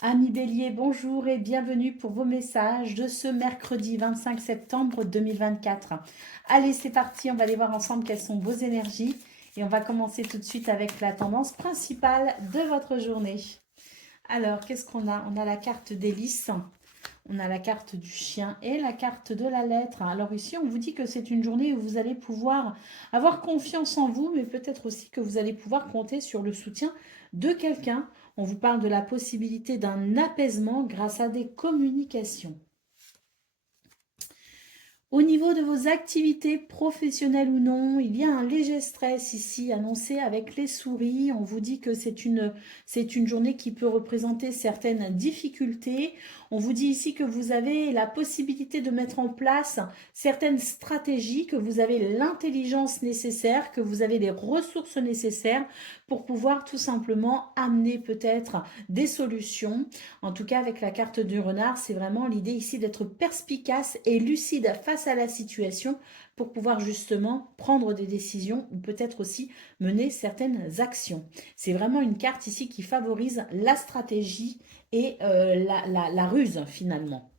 Amis Bélier, bonjour et bienvenue pour vos messages de ce mercredi 25 septembre 2024. Allez, c'est parti, on va aller voir ensemble quelles sont vos énergies et on va commencer tout de suite avec la tendance principale de votre journée. Alors, qu'est-ce qu'on a? On a la carte des lys, on a la carte du chien et la carte de la lettre. Alors ici, on vous dit que c'est une journée où vous allez pouvoir avoir confiance en vous, mais peut-être aussi que vous allez pouvoir compter sur le soutien de quelqu'un. On vous parle de la possibilité d'un apaisement grâce à des communications. Au niveau de vos activités professionnelles ou non, il y a un léger stress ici annoncé avec les souris. On vous dit que c'est une journée qui peut représenter certaines difficultés. On vous dit ici que vous avez la possibilité de mettre en place certaines stratégies, que vous avez l'intelligence nécessaire, que vous avez les ressources nécessaires pour pouvoir tout simplement amener peut-être des solutions. En tout cas, avec la carte du renard, c'est vraiment l'idée ici d'être perspicace et lucide face à la situation pour pouvoir justement prendre des décisions ou peut-être aussi mener certaines actions. C'est vraiment une carte ici qui favorise la stratégie et la ruse finalement.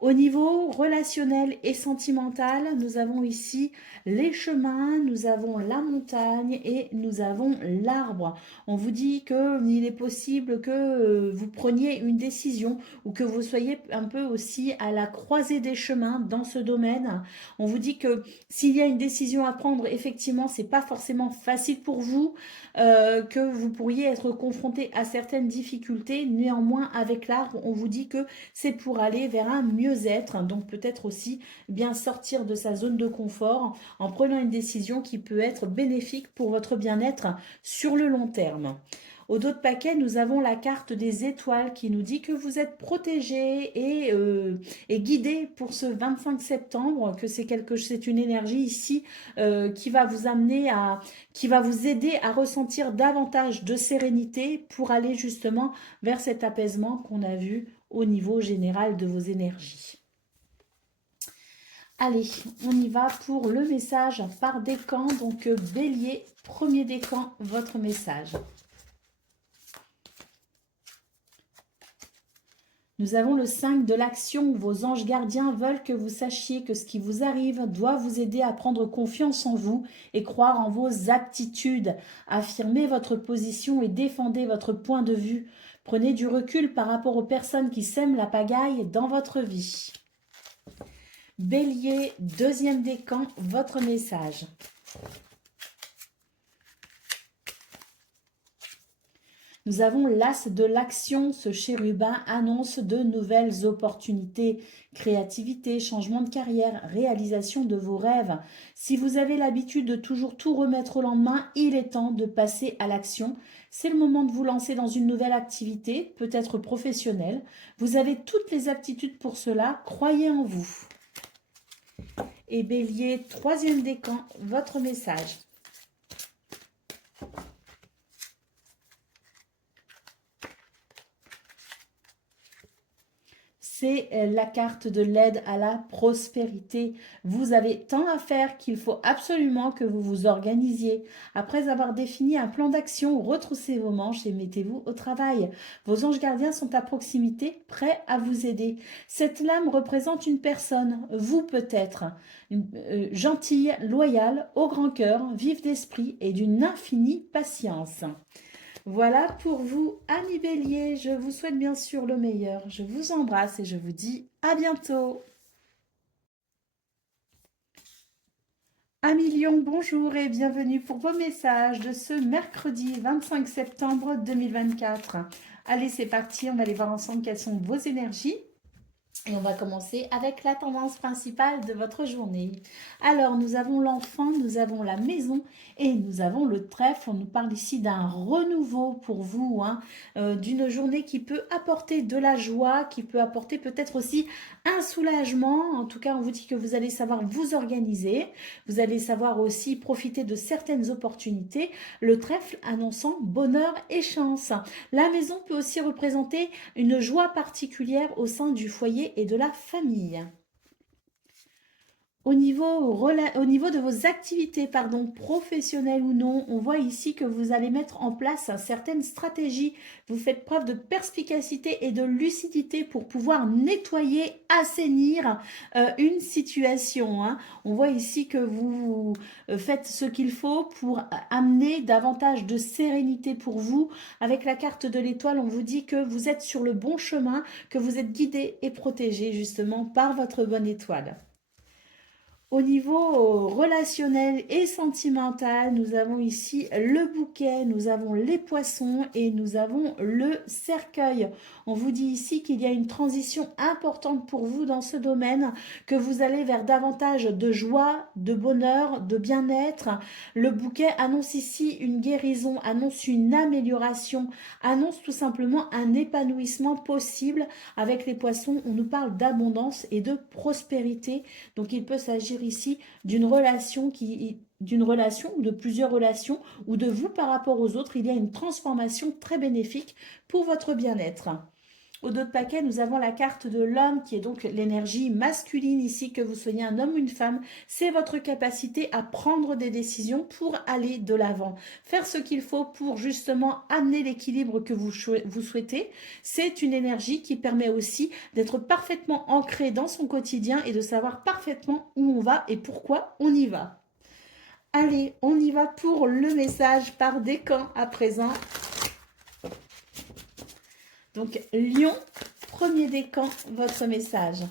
Au niveau relationnel et sentimental, nous avons ici les chemins, nous avons la montagne et nous avons l'arbre. On vous dit qu'il est possible que vous preniez une décision ou que vous soyez un peu aussi à la croisée des chemins dans ce domaine. On vous dit que s'il y a une décision à prendre, effectivement, c'est pas forcément facile pour vous, que vous pourriez être confronté à certaines difficultés. Néanmoins, avec l'arbre, on vous dit que c'est pour aller vers un mieux-être, donc peut-être aussi bien sortir de sa zone de confort en prenant une décision qui peut être bénéfique pour votre bien-être sur le long terme. Au dos de paquet, nous avons la carte des étoiles qui nous dit que vous êtes protégé et guidé pour ce 25 septembre, que c'est une énergie ici qui va vous amener qui va vous aider à ressentir davantage de sérénité pour aller justement vers cet apaisement qu'on a vu au niveau général de vos énergies. Allez, on y va pour le message par décan. Donc Bélier, premier décan, votre message. Nous avons le 5 de l'action. Vos anges gardiens veulent que vous sachiez que ce qui vous arrive doit vous aider à prendre confiance en vous et croire en vos aptitudes. Affirmez votre position et défendez votre point de vue. Prenez du recul par rapport aux personnes qui sèment la pagaille dans votre vie. Bélier, deuxième décan, votre message. Nous avons l'as de l'action. Ce chérubin annonce de nouvelles opportunités, créativité, changement de carrière, réalisation de vos rêves. Si vous avez l'habitude de toujours tout remettre au lendemain, il est temps de passer à l'action. C'est le moment de vous lancer dans une nouvelle activité, peut-être professionnelle. Vous avez toutes les aptitudes pour cela, croyez en vous. Et Bélier, troisième décan, votre message. C'est la carte de l'aide à la prospérité. Vous avez tant à faire qu'il faut absolument que vous vous organisiez. Après avoir défini un plan d'action, retroussez vos manches et mettez-vous au travail. Vos anges gardiens sont à proximité, prêts à vous aider. Cette lame représente une personne, vous peut-être, gentille, loyale, au grand cœur, vive d'esprit et d'une infinie patience. Voilà pour vous, amis Bélier. Je vous souhaite bien sûr le meilleur. Je vous embrasse et je vous dis à bientôt. Amis Lion, bonjour et bienvenue pour vos messages de ce mercredi 25 septembre 2024. Allez, c'est parti. On va aller voir ensemble quelles sont vos énergies. Et on va commencer avec la tendance principale de votre journée. Alors, nous avons l'enfant, nous avons la maison et nous avons le trèfle. On nous parle ici d'un renouveau pour vous, d'une journée qui peut apporter de la joie, qui peut apporter peut-être aussi un soulagement. En tout cas, on vous dit que vous allez savoir vous organiser. Vous allez savoir aussi profiter de certaines opportunités. Le trèfle annonçant bonheur et chance. La maison peut aussi représenter une joie particulière au sein du foyer et de la famille. Au niveau de vos activités, pardon, professionnelles ou non, on voit ici que vous allez mettre en place certaines stratégies. Vous faites preuve de perspicacité et de lucidité pour pouvoir nettoyer, assainir une situation, hein. On voit ici que vous faites ce qu'il faut pour amener davantage de sérénité pour vous. Avec la carte de l'étoile, on vous dit que vous êtes sur le bon chemin, que vous êtes guidé et protégé justement par votre bonne étoile. Au niveau relationnel et sentimental, nous avons ici le bouquet, nous avons les poissons et nous avons le cercueil. On vous dit ici qu'il y a une transition importante pour vous dans ce domaine, que vous allez vers davantage de joie, de bonheur, de bien-être. Le bouquet annonce ici une guérison, annonce une amélioration, annonce tout simplement un épanouissement possible. Avec les poissons, on nous parle d'abondance et de prospérité. Donc il peut s'agir ici d'une relation ou de plusieurs relations ou de vous par rapport aux autres. Il y a une transformation très bénéfique pour votre bien-être. Au dos de paquet, nous avons la carte de l'homme qui est donc l'énergie masculine ici, que vous soyez un homme ou une femme. C'est votre capacité à prendre des décisions pour aller de l'avant. Faire ce qu'il faut pour justement amener l'équilibre que vous souhaitez. C'est une énergie qui permet aussi d'être parfaitement ancré dans son quotidien et de savoir parfaitement où on va et pourquoi on y va. Allez, on y va pour le message par décan à présent. Donc, Lion, premier décan, votre message.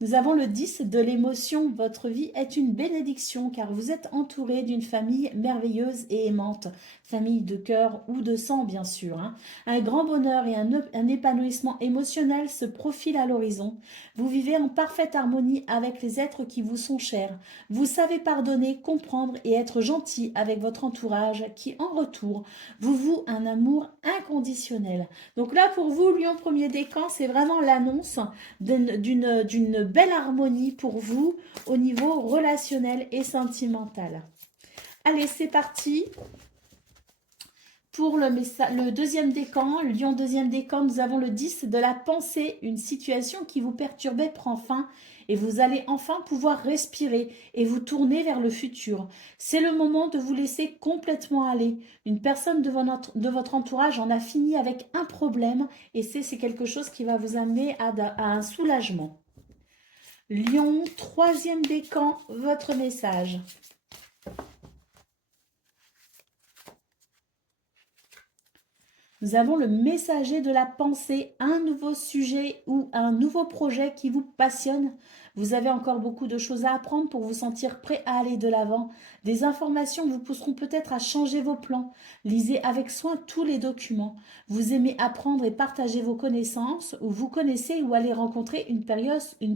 Nous avons le 10 de l'émotion. Votre vie est une bénédiction car vous êtes entouré d'une famille merveilleuse et aimante. Famille de cœur ou de sang, bien sûr, hein. Un grand bonheur et un épanouissement émotionnel se profilent à l'horizon. Vous vivez en parfaite harmonie avec les êtres qui vous sont chers. Vous savez pardonner, comprendre et être gentil avec votre entourage qui, en retour, vous voue un amour inconditionnel. Donc là, pour vous, Lion premier décan, c'est vraiment l'annonce d'une belle harmonie pour vous au niveau relationnel et sentimental. Allez, c'est parti. Pour le deuxième décan, Lion deuxième décan, nous avons le 10 de la pensée. Une situation qui vous perturbait prend fin et vous allez enfin pouvoir respirer et vous tourner vers le futur. C'est le moment de vous laisser complètement aller. Une personne de votre entourage en a fini avec un problème et c'est quelque chose qui va vous amener à un soulagement. Lion, troisième décan, votre message. Nous avons le messager de la pensée, un nouveau sujet ou un nouveau projet qui vous passionne. Vous avez encore beaucoup de choses à apprendre pour vous sentir prêt à aller de l'avant. Des informations vous pousseront peut-être à changer vos plans. Lisez avec soin tous les documents. Vous aimez apprendre et partager vos connaissances, ou vous connaissez ou allez rencontrer une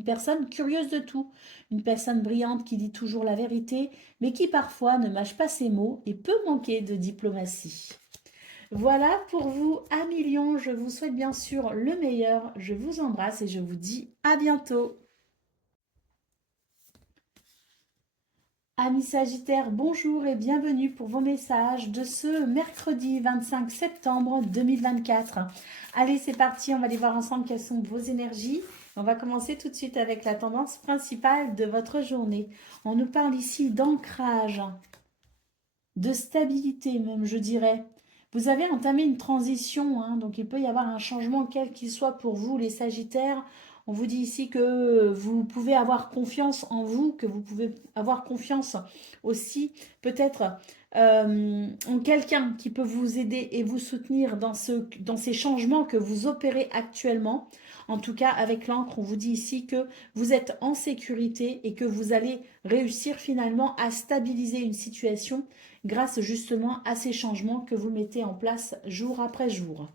personne curieuse de tout. Une personne brillante qui dit toujours la vérité, mais qui parfois ne mâche pas ses mots et peut manquer de diplomatie. Voilà pour vous, amis Lions. Je vous souhaite bien sûr le meilleur. Je vous embrasse et je vous dis à bientôt. Amis Sagittaires, bonjour et bienvenue pour vos messages de ce mercredi 25 septembre 2024. Allez, c'est parti, on va aller voir ensemble quelles sont vos énergies. On va commencer tout de suite avec la tendance principale de votre journée. On nous parle ici d'ancrage, de stabilité même, je dirais. Vous avez entamé une transition, hein, donc il peut y avoir un changement quel qu'il soit pour vous les Sagittaires. On vous dit ici que vous pouvez avoir confiance en vous, que vous pouvez avoir confiance aussi peut-être en quelqu'un qui peut vous aider et vous soutenir dans ces changements que vous opérez actuellement. En tout cas, avec l'encre, on vous dit ici que vous êtes en sécurité et que vous allez réussir finalement à stabiliser une situation grâce justement à ces changements que vous mettez en place jour après jour.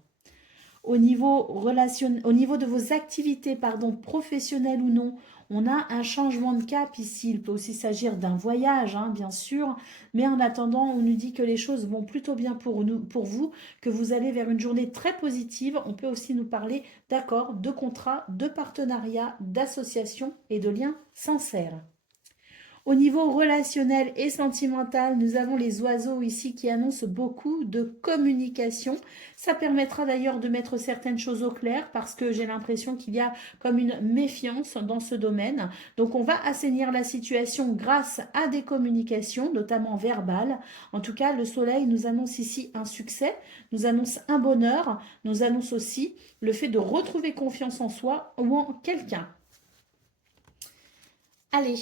Au niveau de vos activités, professionnelles ou non, on a un changement de cap ici. Il peut aussi s'agir d'un voyage, hein, bien sûr. Mais en attendant, on nous dit que les choses vont plutôt bien pour vous, que vous allez vers une journée très positive. On peut aussi nous parler d'accords, de contrats, de partenariats, d'associations et de liens sincères. Au niveau relationnel et sentimental, nous avons les oiseaux ici qui annoncent beaucoup de communication. Ça permettra d'ailleurs de mettre certaines choses au clair parce que j'ai l'impression qu'il y a comme une méfiance dans ce domaine. Donc on va assainir la situation grâce à des communications, notamment verbales. En tout cas, le soleil nous annonce ici un succès, nous annonce un bonheur, nous annonce aussi le fait de retrouver confiance en soi ou en quelqu'un. Allez,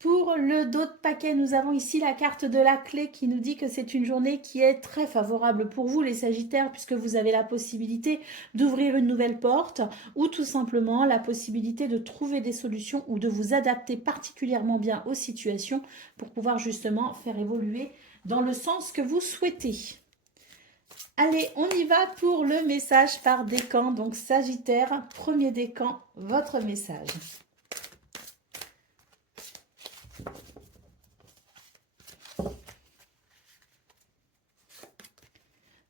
pour le dos de paquet, nous avons ici la carte de la clé qui nous dit que c'est une journée qui est très favorable pour vous, les Sagittaires, puisque vous avez la possibilité d'ouvrir une nouvelle porte ou tout simplement la possibilité de trouver des solutions ou de vous adapter particulièrement bien aux situations pour pouvoir justement faire évoluer dans le sens que vous souhaitez. Allez, on y va pour le message par décan. Donc Sagittaire, premier décan, votre message.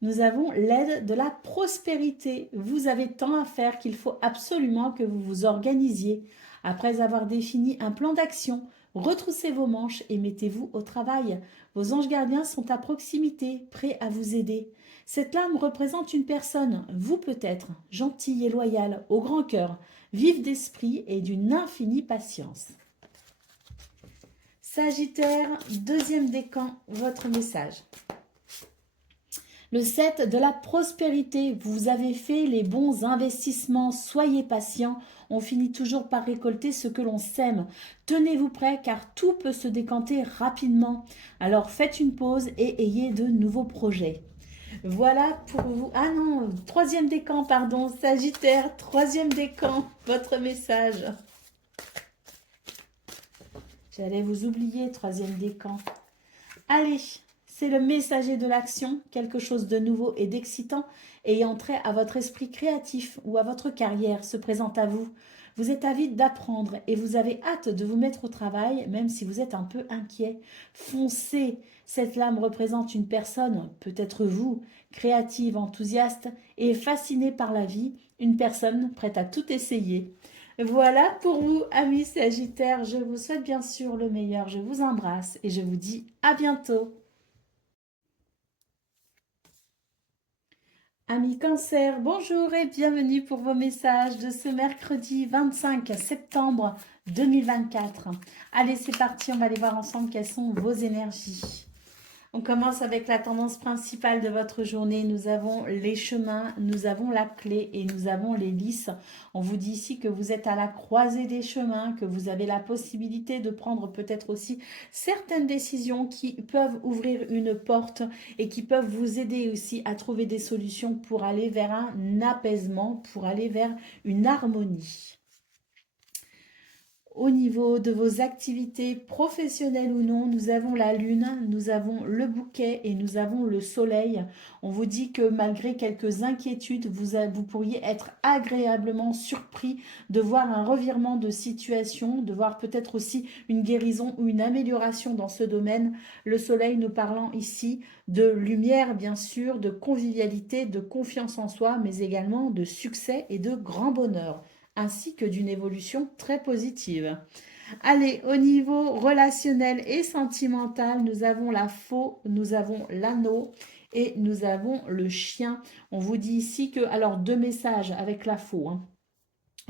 Nous avons l'aide de la prospérité. Vous avez tant à faire qu'il faut absolument que vous vous organisiez. Après avoir défini un plan d'action, retroussez vos manches et mettez-vous au travail. Vos anges gardiens sont à proximité, prêts à vous aider. Cette lame représente une personne, vous peut-être, gentille et loyale, au grand cœur, vive d'esprit et d'une infinie patience. Sagittaire, deuxième décan, votre message. Le 7 de la prospérité, vous avez fait les bons investissements, soyez patient, on finit toujours par récolter ce que l'on sème. Tenez-vous prêts car tout peut se décanter rapidement. Alors faites une pause et ayez de nouveaux projets. Voilà pour vous. Ah non, troisième décan, pardon, Sagittaire, troisième décan, votre message. J'allais vous oublier, troisième décan. Allez, c'est le messager de l'action, quelque chose de nouveau et d'excitant ayant trait à votre esprit créatif ou à votre carrière se présente à vous. Vous êtes avide d'apprendre et vous avez hâte de vous mettre au travail, même si vous êtes un peu inquiet. Foncez, cette lame représente une personne, peut-être vous, créative, enthousiaste et fascinée par la vie, une personne prête à tout essayer. Voilà pour vous, amis Sagittaires. Je vous souhaite bien sûr le meilleur. Je vous embrasse et je vous dis à bientôt. Amis Cancer, bonjour et bienvenue pour vos messages de ce mercredi 25 septembre 2024. Allez, c'est parti, on va aller voir ensemble quelles sont vos énergies. On commence avec la tendance principale de votre journée. Nous avons les chemins, nous avons la clé et nous avons les lys. On vous dit ici que vous êtes à la croisée des chemins, que vous avez la possibilité de prendre peut-être aussi certaines décisions qui peuvent ouvrir une porte et qui peuvent vous aider aussi à trouver des solutions pour aller vers un apaisement, pour aller vers une harmonie. Au niveau de vos activités professionnelles ou non, nous avons la lune, nous avons le bouquet et nous avons le soleil. On vous dit que malgré quelques inquiétudes, vous pourriez être agréablement surpris de voir un revirement de situation, de voir peut-être aussi une guérison ou une amélioration dans ce domaine. Le soleil nous parlant ici de lumière, bien sûr, de convivialité, de confiance en soi, mais également de succès et de grand bonheur, ainsi que d'une évolution très positive. Allez, au niveau relationnel et sentimental, nous avons la faux, nous avons l'anneau et nous avons le chien. On vous dit ici que, alors deux messages avec la faux, hein.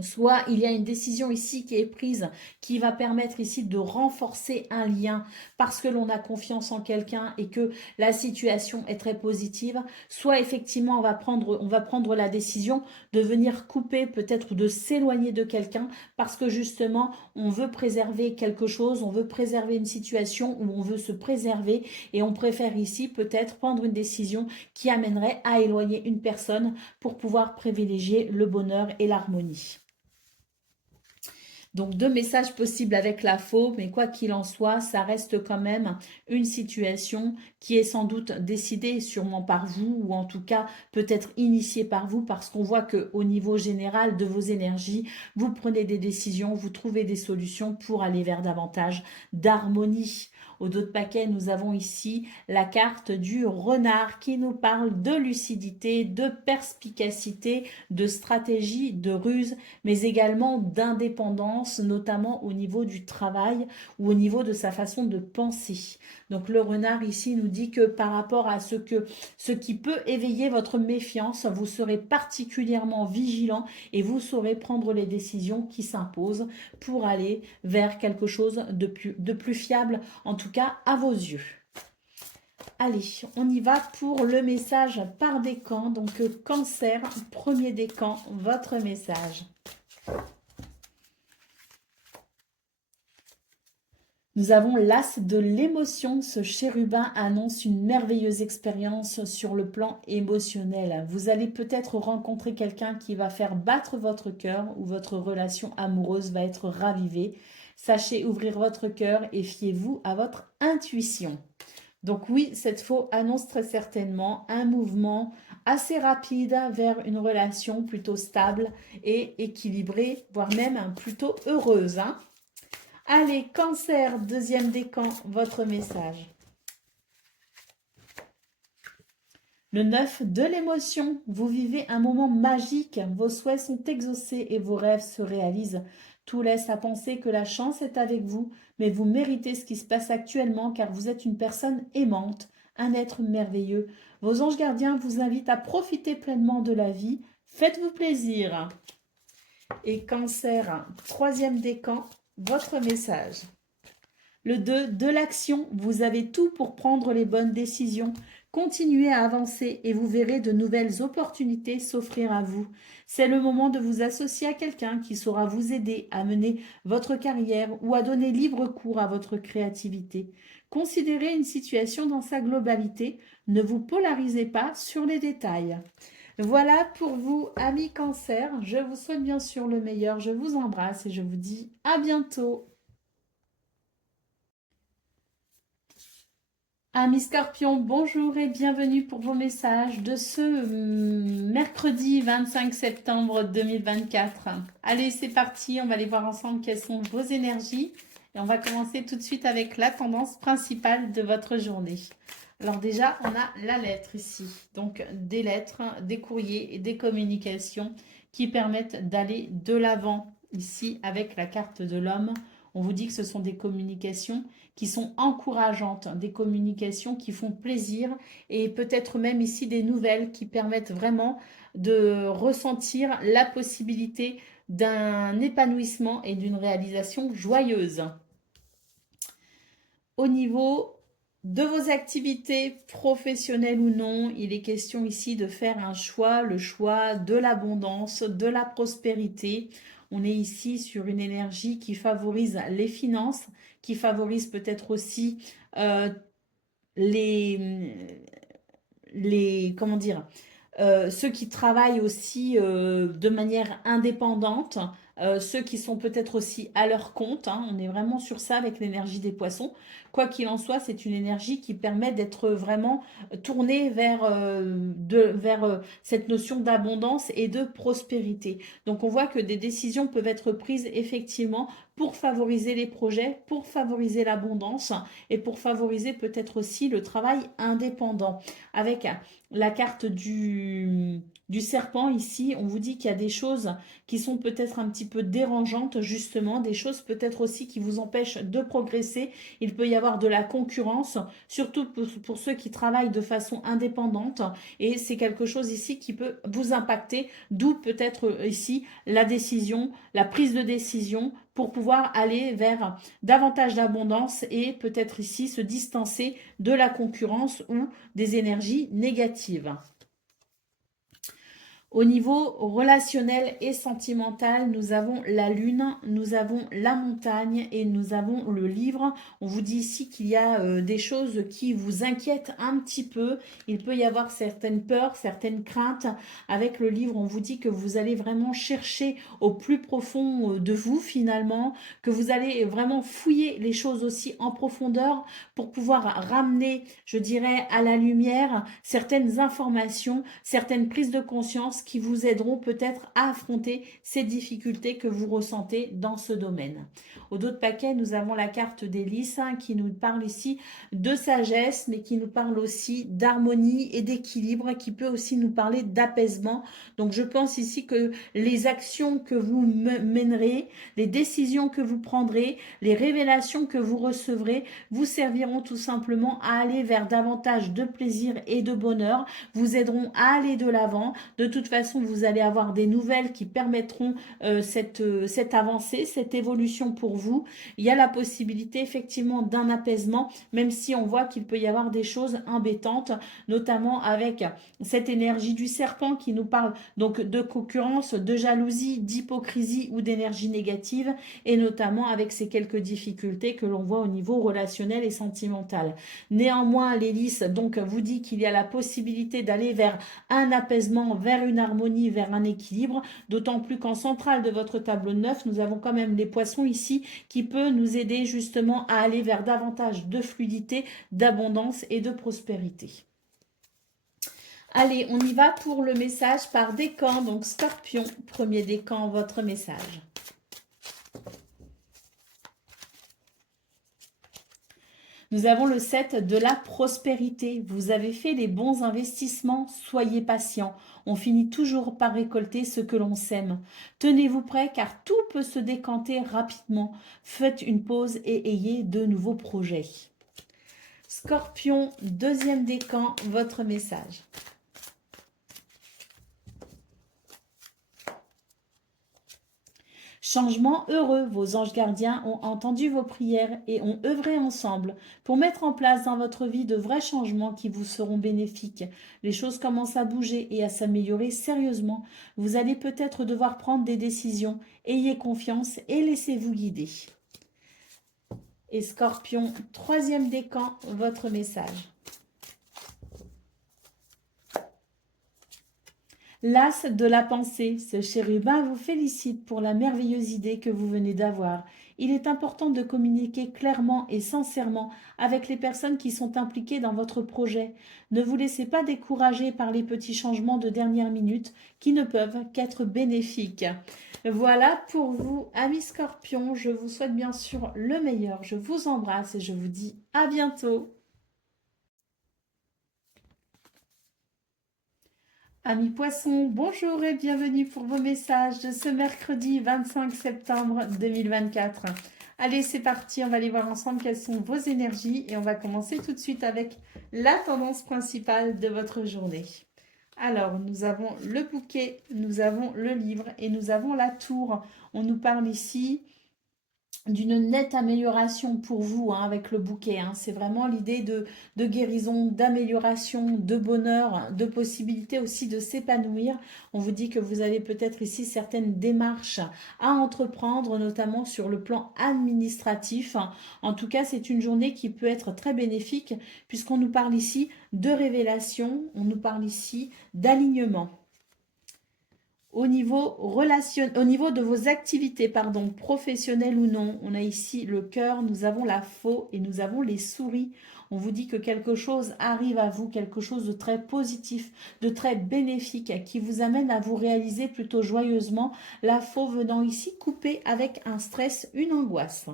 Soit il y a une décision ici qui est prise qui va permettre ici de renforcer un lien parce que l'on a confiance en quelqu'un et que la situation est très positive. Soit effectivement on va prendre la décision de venir couper peut-être ou de s'éloigner de quelqu'un parce que justement on veut préserver quelque chose, on veut préserver une situation où on veut se préserver et on préfère ici peut-être prendre une décision qui amènerait à éloigner une personne pour pouvoir privilégier le bonheur et l'harmonie. Donc, deux messages possibles avec la faux, mais quoi qu'il en soit, ça reste quand même une situation qui est sans doute décidée sûrement par vous ou en tout cas peut-être initiée par vous parce qu'on voit qu'au niveau général de vos énergies, vous prenez des décisions, vous trouvez des solutions pour aller vers davantage d'harmonie. Au dos de paquet, nous avons ici la carte du renard qui nous parle de lucidité, de perspicacité, de stratégie, de ruse, mais également d'indépendance, notamment au niveau du travail ou au niveau de sa façon de penser. Donc le renard ici nous dit que par rapport à ce qui peut éveiller votre méfiance, vous serez particulièrement vigilant et vous saurez prendre les décisions qui s'imposent pour aller vers quelque chose de plus fiable, en tout cas à vos yeux. Allez, on y va pour le message par décan. Donc Cancer, premier décan, votre message. Nous avons l'as de l'émotion. Ce chérubin annonce une merveilleuse expérience sur le plan émotionnel. Vous allez peut-être rencontrer quelqu'un qui va faire battre votre cœur ou votre relation amoureuse va être ravivée. Sachez ouvrir votre cœur et fiez-vous à votre intuition. Donc oui, cette faux annonce très certainement un mouvement assez rapide vers une relation plutôt stable et équilibrée, voire même plutôt heureuse. Allez, Cancer, deuxième décan, votre message. Le 9 de l'émotion, vous vivez un moment magique, vos souhaits sont exaucés et vos rêves se réalisent. Tout laisse à penser que la chance est avec vous, mais vous méritez ce qui se passe actuellement car vous êtes une personne aimante, un être merveilleux. Vos anges gardiens vous invitent à profiter pleinement de la vie. Faites-vous plaisir. Et Cancer, troisième décan, votre message. Le 2 de l'action, vous avez tout pour prendre les bonnes décisions. Continuez à avancer et vous verrez de nouvelles opportunités s'offrir à vous. C'est le moment de vous associer à quelqu'un qui saura vous aider à mener votre carrière ou à donner libre cours à votre créativité. Considérez une situation dans sa globalité. Ne vous polarisez pas sur les détails. Voilà pour vous, amis Cancer. Je vous souhaite bien sûr le meilleur. Je vous embrasse et je vous dis à bientôt. Amis Scorpions, bonjour et bienvenue pour vos messages de ce mercredi 25 septembre 2024. Allez, c'est parti, on va aller voir ensemble quelles sont vos énergies. Et on va commencer tout de suite avec la tendance principale de votre journée. Alors déjà, on a la lettre ici. Donc des lettres, des courriers et des communications qui permettent d'aller de l'avant. Ici, avec la carte de l'homme, on vous dit que ce sont des communications qui sont encourageantes, des communications qui font plaisir et peut-être même ici des nouvelles qui permettent vraiment de ressentir la possibilité d'un épanouissement et d'une réalisation joyeuse. Au niveau de vos activités professionnelles ou non, il est question ici de faire un choix, le choix de l'abondance, de la prospérité. On est ici sur une énergie qui favorise les finances, qui favorise peut-être aussi comment dire, ceux qui travaillent aussi de manière indépendante, ceux qui sont peut-être aussi à leur compte. On est vraiment sur ça avec l'énergie des poissons. Quoi qu'il en soit, c'est une énergie qui permet d'être vraiment tournée vers cette notion d'abondance et de prospérité. Donc on voit que des décisions peuvent être prises effectivement pour favoriser les projets, pour favoriser l'abondance et pour favoriser peut-être aussi le travail indépendant. Avec la carte du serpent ici, on vous dit qu'il y a des choses qui sont peut-être un petit peu dérangeantes justement, des choses peut-être aussi qui vous empêchent de progresser. Il peut y avoir de la concurrence, surtout pour ceux qui travaillent de façon indépendante et c'est quelque chose ici qui peut vous impacter, d'où peut-être ici la décision, la prise de décision pour pouvoir aller vers davantage d'abondance et peut-être ici se distancer de la concurrence ou des énergies négatives. Au niveau relationnel et sentimental, nous avons la lune, nous avons la montagne et nous avons le livre. On vous dit ici qu'il y a des choses qui vous inquiètent un petit peu. Il peut y avoir certaines peurs, certaines craintes. Avec le livre, on vous dit que vous allez vraiment chercher au plus profond de vous finalement, que vous allez vraiment fouiller les choses aussi en profondeur pour pouvoir ramener, je dirais, à la lumière certaines informations, certaines prises de conscience qui vous aideront peut-être à affronter ces difficultés que vous ressentez dans ce domaine. Au dos de paquet, nous avons la carte des lys qui nous parle ici de sagesse, mais qui nous parle aussi d'harmonie et d'équilibre, qui peut aussi nous parler d'apaisement. Donc je pense ici que les actions que vous mènerez, les décisions que vous prendrez, les révélations que vous recevrez, vous serviront tout simplement à aller vers davantage de plaisir et de bonheur, vous aideront à aller de l'avant. De toute façon, vous allez avoir des nouvelles qui permettront cette avancée, cette évolution pour vous. Il y a la possibilité effectivement d'un apaisement, même si on voit qu'il peut y avoir des choses embêtantes, notamment avec cette énergie du serpent qui nous parle donc de concurrence, de jalousie, d'hypocrisie ou d'énergie négative, et notamment avec ces quelques difficultés que l'on voit au niveau relationnel et sentimental. Néanmoins, les lys donc vous dit qu'il y a la possibilité d'aller vers un apaisement, vers une harmonie, vers un équilibre, d'autant plus qu'en centrale de votre tableau de 9, nous avons quand même les poissons ici qui peut nous aider justement à aller vers davantage de fluidité, d'abondance et de prospérité. Allez, on y va pour le message par décan. Donc Scorpion, premier décan, votre message. Nous avons le 7 de la prospérité. Vous avez fait les bons investissements, soyez patient. On finit toujours par récolter ce que l'on sème. Tenez-vous prêts car tout peut se décanter rapidement. Faites une pause et ayez de nouveaux projets. Scorpion, deuxième décan, votre message. Changement heureux, vos anges gardiens ont entendu vos prières et ont œuvré ensemble pour mettre en place dans votre vie de vrais changements qui vous seront bénéfiques. Les choses commencent à bouger et à s'améliorer sérieusement. Vous allez peut-être devoir prendre des décisions. Ayez confiance et laissez-vous guider. Et Scorpion, troisième décan, votre message. L'as de la pensée, ce chérubin vous félicite pour la merveilleuse idée que vous venez d'avoir. Il est important de communiquer clairement et sincèrement avec les personnes qui sont impliquées dans votre projet. Ne vous laissez pas décourager par les petits changements de dernière minute qui ne peuvent qu'être bénéfiques. Voilà pour vous, amis Scorpions. Je vous souhaite bien sûr le meilleur. Je vous embrasse et je vous dis à bientôt. Amis poissons, bonjour et bienvenue pour vos messages de ce mercredi 25 septembre 2024. Allez, c'est parti, on va aller voir ensemble quelles sont vos énergies et on va commencer tout de suite avec la tendance principale de votre journée. Alors, nous avons le bouquet, nous avons le livre et nous avons la tour. On nous parle ici d'une nette amélioration pour vous avec le bouquet. C'est vraiment l'idée de guérison, d'amélioration, de bonheur, de possibilité aussi de s'épanouir. On vous dit que vous avez peut-être ici certaines démarches à entreprendre, notamment sur le plan administratif. En tout cas, c'est une journée qui peut être très bénéfique puisqu'on nous parle ici de révélation, on nous parle ici d'alignement. Au niveau de vos activités, professionnelles ou non, on a ici le cœur, nous avons la faux et nous avons les souris. On vous dit que quelque chose arrive à vous, quelque chose de très positif, de très bénéfique, qui vous amène à vous réaliser plutôt joyeusement. La faux venant ici couper avec un stress, une angoisse.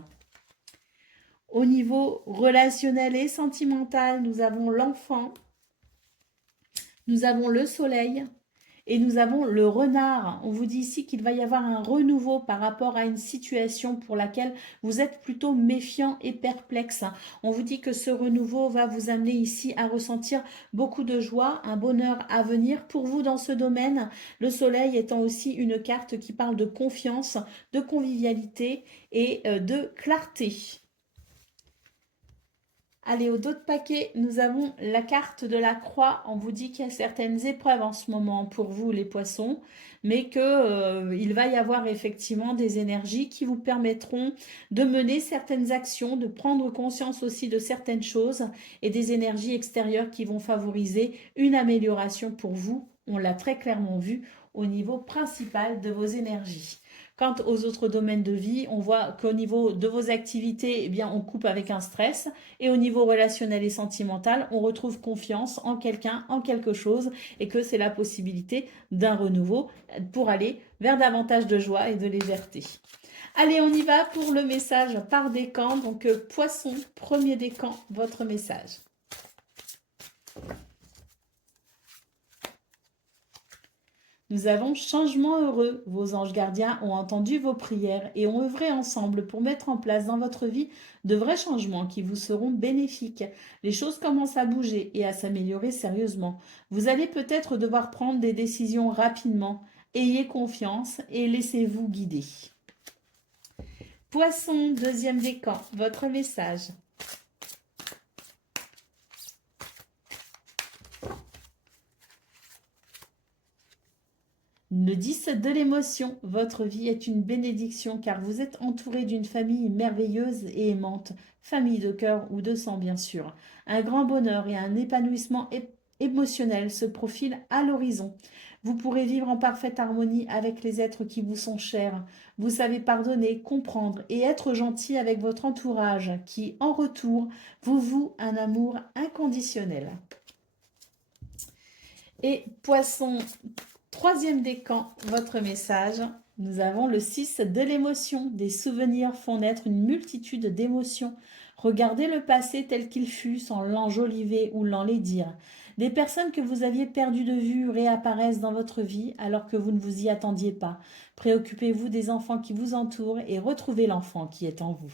Au niveau relationnel et sentimental, nous avons l'enfant, nous avons le soleil. Et nous avons le renard. On vous dit ici qu'il va y avoir un renouveau par rapport à une situation pour laquelle vous êtes plutôt méfiant et perplexe. On vous dit que ce renouveau va vous amener ici à ressentir beaucoup de joie, un bonheur à venir pour vous dans ce domaine. Le soleil étant aussi une carte qui parle de confiance, de convivialité et de clarté. Allez, au dos de paquet, nous avons la carte de la croix. On vous dit qu'il y a certaines épreuves en ce moment pour vous, les poissons, mais qu'il va y avoir effectivement des énergies qui vous permettront de mener certaines actions, de prendre conscience aussi de certaines choses et des énergies extérieures qui vont favoriser une amélioration pour vous. On l'a très clairement vu au niveau principal de vos énergies. Quant aux autres domaines de vie, on voit qu'au niveau de vos activités, eh bien, on coupe avec un stress. Et au niveau relationnel et sentimental, on retrouve confiance en quelqu'un, en quelque chose, et que c'est la possibilité d'un renouveau pour aller vers davantage de joie et de légèreté. Allez, on y va pour le message par décan. Donc, Poisson, premier décan, votre message. Nous avons changement heureux. Vos anges gardiens ont entendu vos prières et ont œuvré ensemble pour mettre en place dans votre vie de vrais changements qui vous seront bénéfiques. Les choses commencent à bouger et à s'améliorer sérieusement. Vous allez peut-être devoir prendre des décisions rapidement. Ayez confiance et laissez-vous guider. Poisson, deuxième décan, votre message. Le 10 de l'émotion, votre vie est une bénédiction car vous êtes entouré d'une famille merveilleuse et aimante, famille de cœur ou de sang bien sûr. Un grand bonheur et un épanouissement émotionnel se profilent à l'horizon. Vous pourrez vivre en parfaite harmonie avec les êtres qui vous sont chers. Vous savez pardonner, comprendre et être gentil avec votre entourage qui, en retour, vous voue un amour inconditionnel. Et Poisson, troisième décan, votre message. Nous avons le 6 de l'émotion. Des souvenirs font naître une multitude d'émotions. Regardez le passé tel qu'il fut sans l'enjoliver ou l'enlaidir. Des personnes que vous aviez perdues de vue réapparaissent dans votre vie alors que vous ne vous y attendiez pas. Préoccupez-vous des enfants qui vous entourent et retrouvez l'enfant qui est en vous.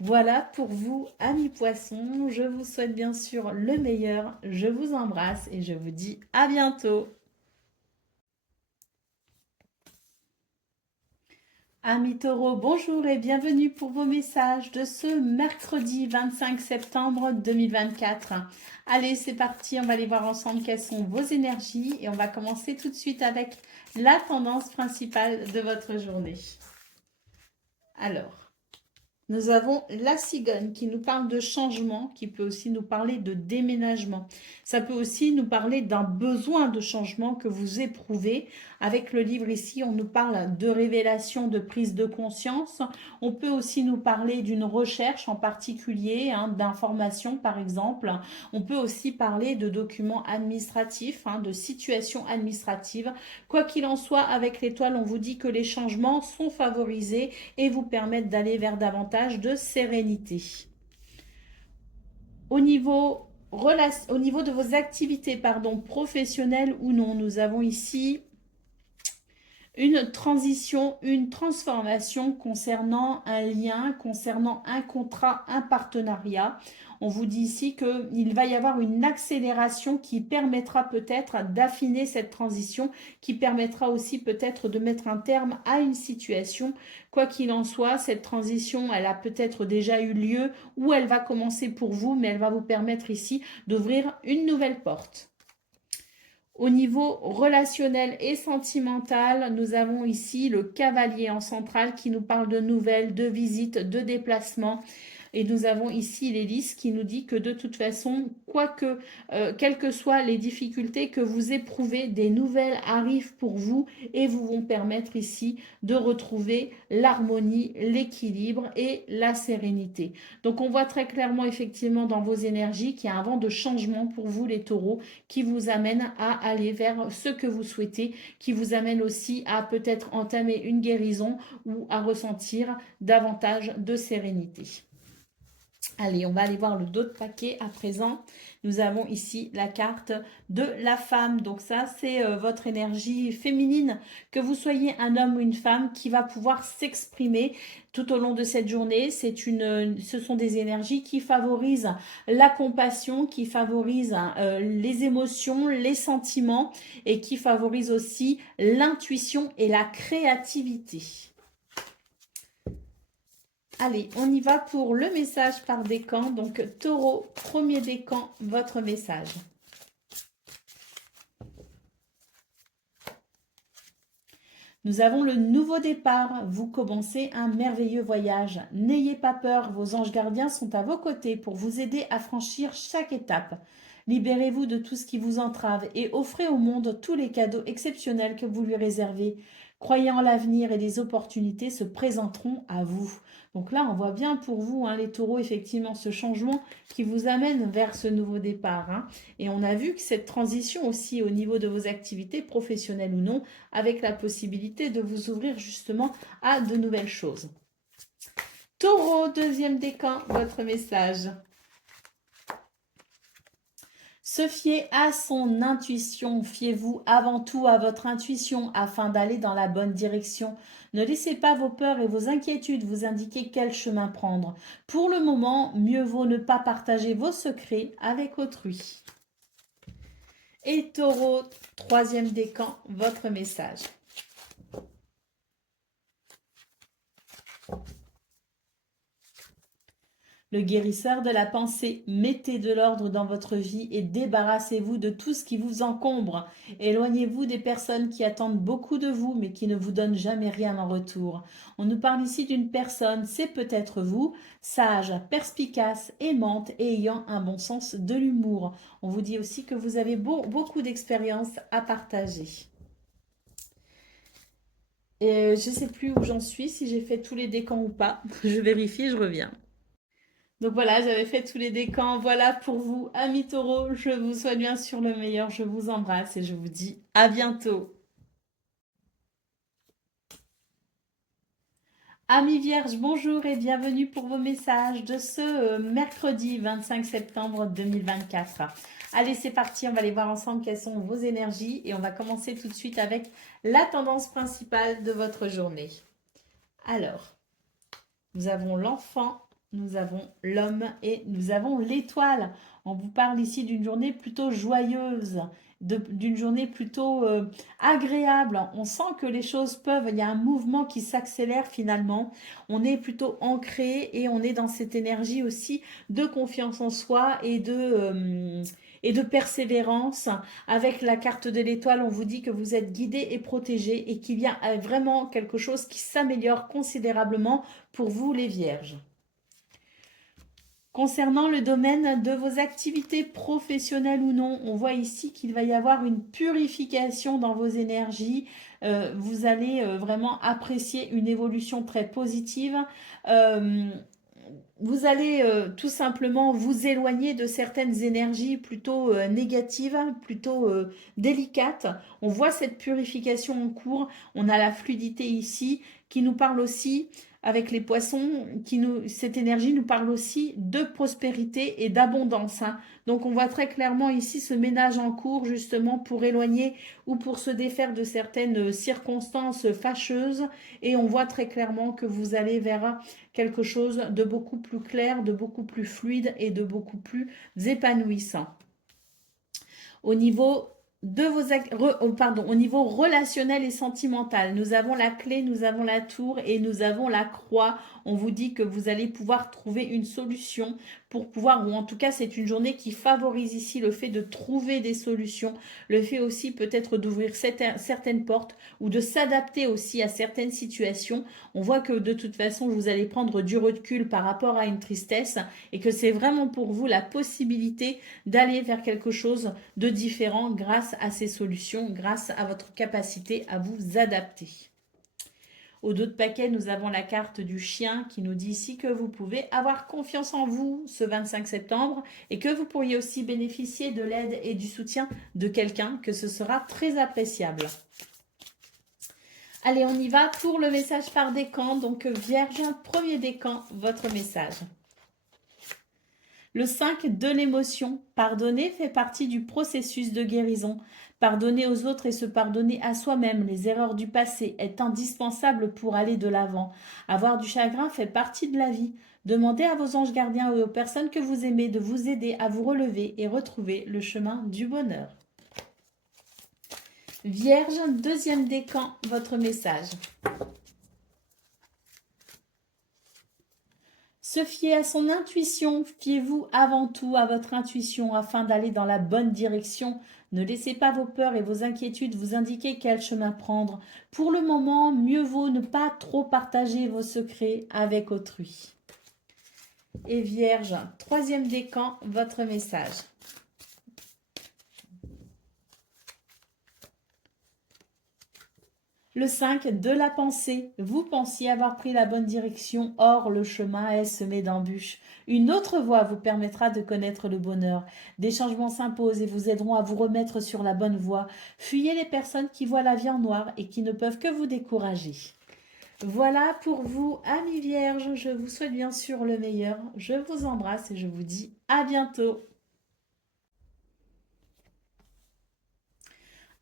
Voilà pour vous, amis poissons. Je vous souhaite bien sûr le meilleur. Je vous embrasse et je vous dis à bientôt. Amis taureaux, bonjour et bienvenue pour vos messages de ce mercredi 25 septembre 2024. Allez, c'est parti, on va aller voir ensemble quelles sont vos énergies et on va commencer tout de suite avec la tendance principale de votre journée. Alors, nous avons la cigogne qui nous parle de changement, qui peut aussi nous parler de déménagement. Ça peut aussi nous parler d'un besoin de changement que vous éprouvez. Avec le livre ici, on nous parle de révélation, de prise de conscience. On peut aussi nous parler d'une recherche en particulier, d'informations par exemple. On peut aussi parler de documents administratifs, de situations administratives. Quoi qu'il en soit, avec l'étoile, on vous dit que les changements sont favorisés et vous permettent d'aller vers davantage de sérénité. Au niveau de vos activités professionnelles ou non, nous avons ici une transition, une transformation concernant un lien, concernant un contrat, un partenariat. On vous dit ici qu'il va y avoir une accélération qui permettra peut-être d'affiner cette transition, qui permettra aussi peut-être de mettre un terme à une situation. Quoi qu'il en soit, cette transition, elle a peut-être déjà eu lieu ou elle va commencer pour vous, mais elle va vous permettre ici d'ouvrir une nouvelle porte. Au niveau relationnel et sentimental, nous avons ici le cavalier en centrale qui nous parle de nouvelles, de visites, de déplacements. Et nous avons ici l'hélice qui nous dit que de toute façon, quelles que soient les difficultés que vous éprouvez, des nouvelles arrivent pour vous et vous vont permettre ici de retrouver l'harmonie, l'équilibre et la sérénité. Donc on voit très clairement effectivement dans vos énergies qu'il y a un vent de changement pour vous les taureaux qui vous amène à aller vers ce que vous souhaitez, qui vous amène aussi à peut-être entamer une guérison ou à ressentir davantage de sérénité. Allez, on va aller voir le dos de paquet à présent. Nous avons ici la carte de la femme. Donc ça, c'est votre énergie féminine. Que vous soyez un homme ou une femme qui va pouvoir s'exprimer tout au long de cette journée. Ce sont des énergies qui favorisent la compassion, qui favorisent les émotions, les sentiments et qui favorisent aussi l'intuition et la créativité. Allez, on y va pour le message par décan. Donc, taureau, premier décan, votre message. Nous avons le nouveau départ. Vous commencez un merveilleux voyage. N'ayez pas peur, vos anges gardiens sont à vos côtés pour vous aider à franchir chaque étape. Libérez-vous de tout ce qui vous entrave et offrez au monde tous les cadeaux exceptionnels que vous lui réservez. Croyez en l'avenir et des opportunités se présenteront à vous. Donc là, on voit bien pour vous, hein, les taureaux, effectivement, ce changement qui vous amène vers ce nouveau départ. Hein. Et on a vu que cette transition aussi au niveau de vos activités, professionnelles ou non, avec la possibilité de vous ouvrir justement à de nouvelles choses. Taureau, deuxième décan, votre message. Se fier à son intuition, fiez-vous avant tout à votre intuition afin d'aller dans la bonne direction. Ne laissez pas vos peurs et vos inquiétudes vous indiquer quel chemin prendre. Pour le moment, mieux vaut ne pas partager vos secrets avec autrui. Et Taureau, troisième décan, votre message. Le guérisseur de la pensée, mettez de l'ordre dans votre vie et débarrassez-vous de tout ce qui vous encombre. Éloignez-vous des personnes qui attendent beaucoup de vous mais qui ne vous donnent jamais rien en retour. On nous parle ici d'une personne, c'est peut-être vous, sage, perspicace, aimante et ayant un bon sens de l'humour. On vous dit aussi que vous avez beaucoup d'expériences à partager. Et je ne sais plus où j'en suis, si j'ai fait tous les décans ou pas. Je vérifie, je reviens. Donc voilà, j'avais fait tous les décans. Voilà pour vous, amis taureaux. Je vous souhaite bien sûr le meilleur. Je vous embrasse et je vous dis à bientôt. Amis vierges, bonjour et bienvenue pour vos messages de ce mercredi 25 septembre 2024. Allez, c'est parti, on va aller voir ensemble quelles sont vos énergies et on va commencer tout de suite avec la tendance principale de votre journée. Alors, nous avons l'enfant, nous avons l'homme et nous avons l'étoile. On vous parle ici d'une journée plutôt joyeuse, d'une journée plutôt agréable. On sent que les choses peuvent, il y a un mouvement qui s'accélère finalement. On est plutôt ancré et on est dans cette énergie aussi de confiance en soi et de persévérance. Avec la carte de l'étoile, on vous dit que vous êtes guidé et protégé et qu'il y a vraiment quelque chose qui s'améliore considérablement pour vous les vierges. Concernant le domaine de vos activités professionnelles ou non, on voit ici qu'il va y avoir une purification dans vos énergies. Vous allez vraiment apprécier une évolution très positive. Vous allez tout simplement vous éloigner de certaines énergies plutôt négatives, plutôt délicates. On voit cette purification en cours. On a la fluidité ici qui nous parle aussi avec les poissons, cette énergie nous parle aussi de prospérité et d'abondance. Hein. Donc on voit très clairement ici ce ménage en cours justement pour éloigner ou pour se défaire de certaines circonstances fâcheuses. Et on voit très clairement que vous allez vers quelque chose de beaucoup plus clair, de beaucoup plus fluide et de beaucoup plus épanouissant. Au niveau au niveau relationnel et sentimental, nous avons la clé, nous avons la tour et nous avons la croix. On vous dit que vous allez pouvoir trouver une solution pour pouvoir, ou en tout cas c'est une journée qui favorise ici le fait de trouver des solutions, le fait aussi peut-être d'ouvrir certaines portes ou de s'adapter aussi à certaines situations. On voit que de toute façon vous allez prendre du recul par rapport à une tristesse et que c'est vraiment pour vous la possibilité d'aller vers quelque chose de différent grâce à ces solutions, grâce à votre capacité à vous adapter. Au dos de paquet, nous avons la carte du chien qui nous dit ici que vous pouvez avoir confiance en vous ce 25 septembre et que vous pourriez aussi bénéficier de l'aide et du soutien de quelqu'un, que ce sera très appréciable. Allez, on y va pour le message par décan. Donc, Vierge, premier décan, votre message. Le 5 de l'émotion. Pardonner fait partie du processus de guérison. Pardonner aux autres et se pardonner à soi-même les erreurs du passé est indispensable pour aller de l'avant. Avoir du chagrin fait partie de la vie. Demandez à vos anges gardiens et aux personnes que vous aimez de vous aider à vous relever et retrouver le chemin du bonheur. Vierge, deuxième décan, votre message. Se fier à son intuition, fiez-vous avant tout à votre intuition afin d'aller dans la bonne direction. Ne laissez pas vos peurs et vos inquiétudes vous indiquer quel chemin prendre. Pour le moment, mieux vaut ne pas trop partager vos secrets avec autrui. Et Vierge, troisième décan, votre message. Le 5 de la pensée. Vous pensiez avoir pris la bonne direction, or le chemin est semé d'embûches. Une autre voie vous permettra de connaître le bonheur. Des changements s'imposent et vous aideront à vous remettre sur la bonne voie. Fuyez les personnes qui voient la vie en noir et qui ne peuvent que vous décourager. Voilà pour vous, amis vierges. Je vous souhaite bien sûr le meilleur. Je vous embrasse et je vous dis à bientôt.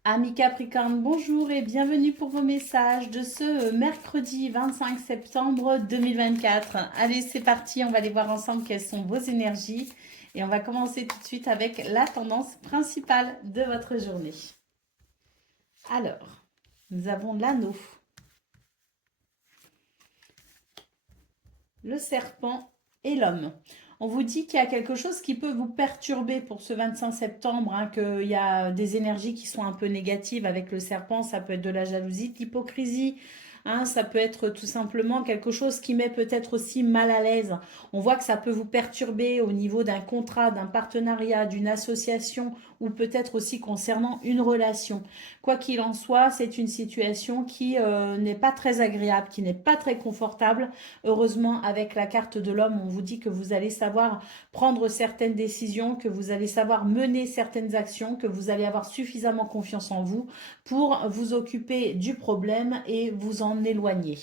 Amis Capricorne, bonjour et bienvenue pour vos messages de ce mercredi 25 septembre 2024. Allez, c'est parti, on va aller voir ensemble quelles sont vos énergies et on va commencer tout de suite avec la tendance principale de votre journée. Alors, nous avons l'anneau, le serpent et l'homme. On vous dit qu'il y a quelque chose qui peut vous perturber pour ce 25 septembre, hein, qu'il y a des énergies qui sont un peu négatives avec le serpent. Ça peut être de la jalousie, de l'hypocrisie. Hein, ça peut être tout simplement quelque chose qui met peut-être aussi mal à l'aise. On voit que ça peut vous perturber au niveau d'un contrat, d'un partenariat, d'une association ou peut-être aussi concernant une relation. Quoi qu'il en soit, c'est une situation qui n'est pas très agréable, qui n'est pas très confortable. Heureusement, avec la carte de l'homme, on vous dit que vous allez savoir prendre certaines décisions, que vous allez savoir mener certaines actions, que vous allez avoir suffisamment confiance en vous pour vous occuper du problème et vous en éloigner.